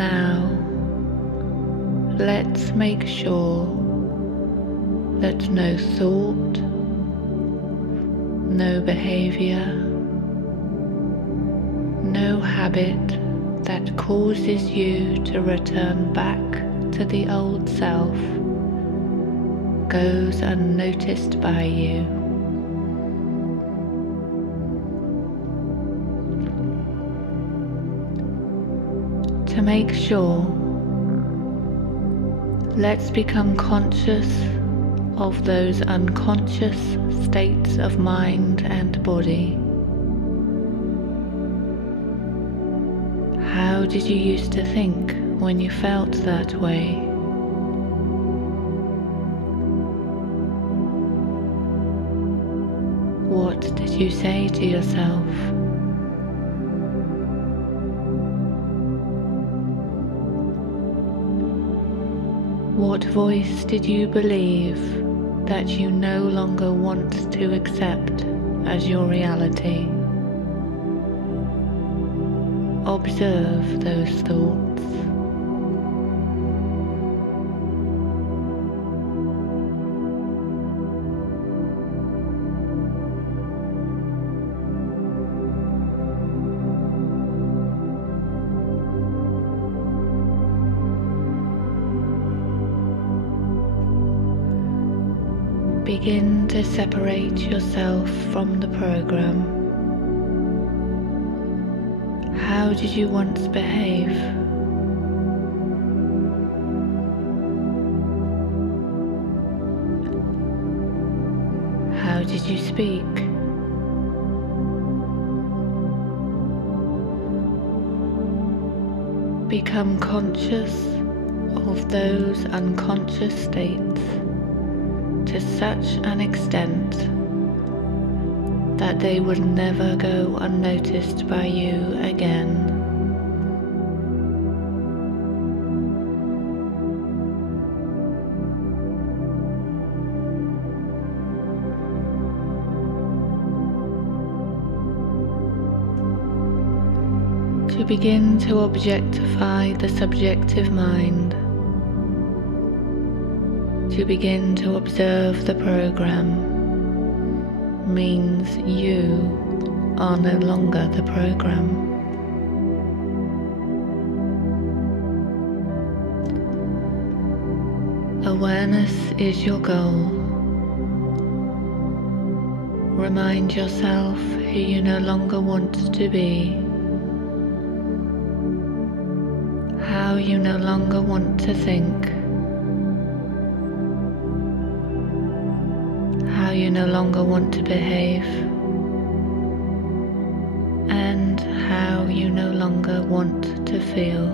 Now, let's make sure that no thought, no behavior, no habit that causes you to return back to the old self goes unnoticed by you. To make sure, let's become conscious of those unconscious states of mind and body. How did you used to think when you felt that way? What did you say to yourself? What voice did you believe that you no longer want to accept as your reality? Observe those thoughts. Begin to separate yourself from the program. How did you once behave? How did you speak? Become conscious of those unconscious states to such an extent that they would never go unnoticed by you again. To begin to objectify the subjective mind, to begin to observe the program, means you are no longer the program. Awareness is your goal. Remind yourself who you no longer want to be, how you no longer want to think, how you no longer want to behave, and how you no longer want to feel.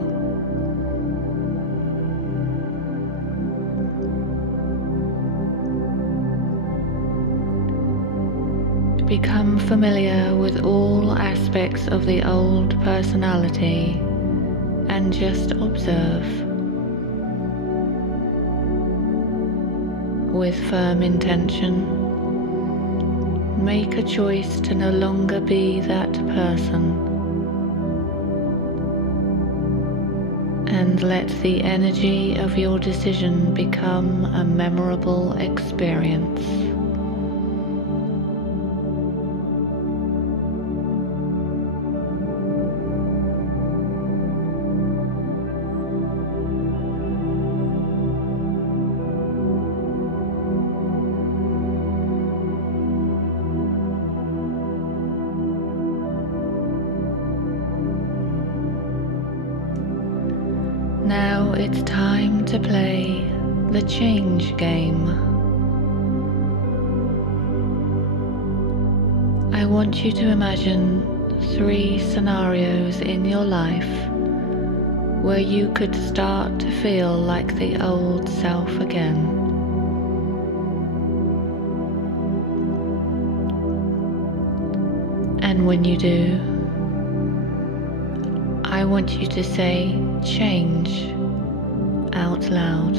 Become familiar with all aspects of the old personality and just observe. With firm intention, make a choice to no longer be that person, and let the energy of your decision become a memorable experience. Now it's time to play the change game. I want you to imagine 3 scenarios in your life where you could start to feel like the old self again. And when you do, I want you to say change out loud.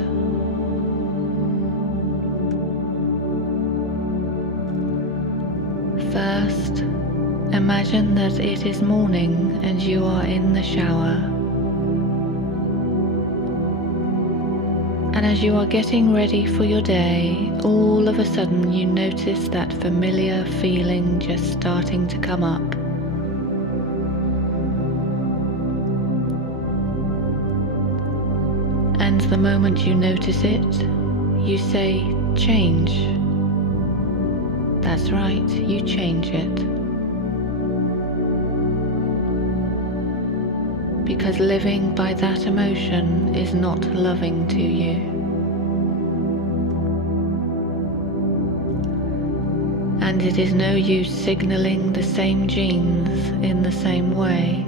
First, imagine that it is morning and you are in the shower. And as you are getting ready for your day, all of a sudden you notice that familiar feeling just starting to come up. And the moment you notice it, you say, change. That's right, you change it. Because living by that emotion is not loving to you. And it is no use signaling the same genes in the same way.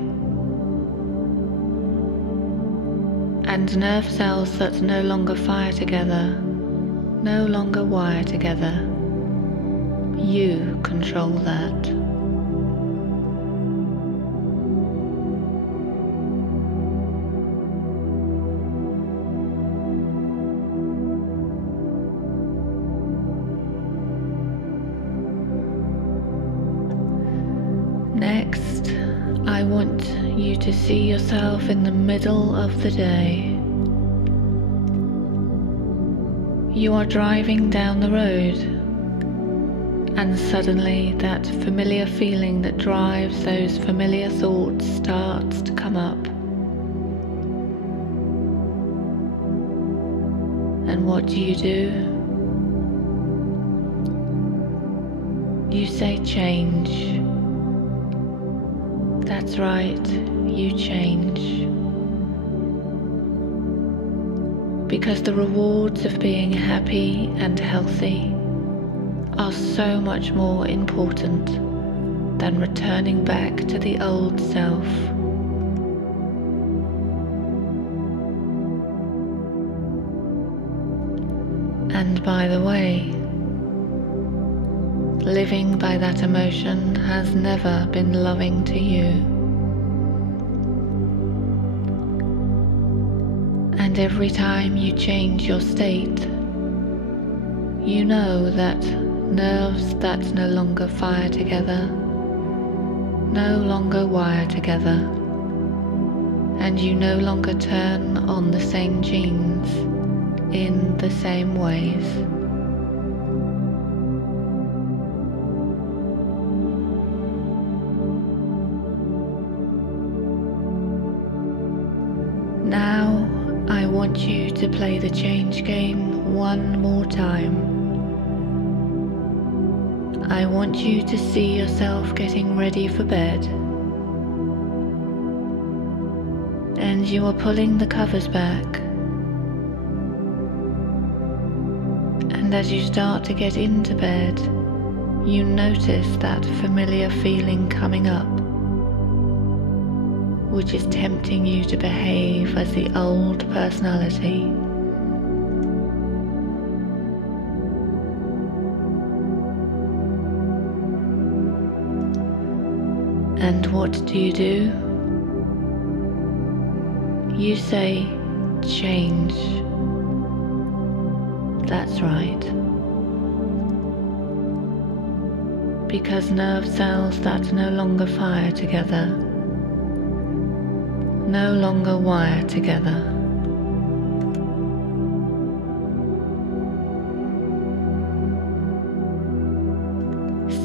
And nerve cells that no longer fire together, no longer wire together. You control that. Next, I want you to see yourself in the middle of the day. You are driving down the road, and suddenly that familiar feeling that drives those familiar thoughts starts to come up. And what do? You say change. That's right, you change. Because the rewards of being happy and healthy are so much more important than returning back to the old self. And by the way, living by that emotion has never been loving to you. And every time you change your state, you know that nerves that no longer fire together, no longer wire together, and you no longer turn on the same genes in the same ways. Now I want you to play the change game one more time. I want you to see yourself getting ready for bed. And you are pulling the covers back. And as you start to get into bed, you notice that familiar feeling coming up, which is tempting you to behave as the old personality. And what do? You say, change. That's right. Because nerve cells that no longer fire together, no longer wire together.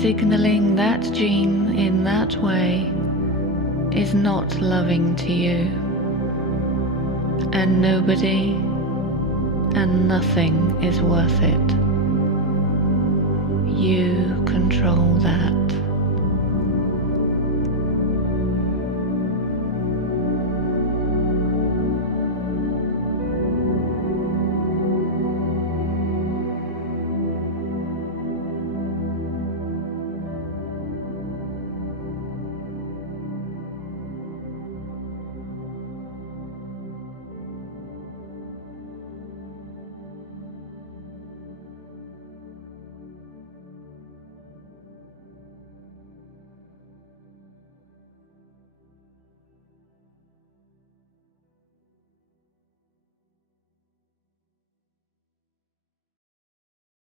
Signaling that gene in that way is not loving to you, and nobody and nothing is worth it. You control that.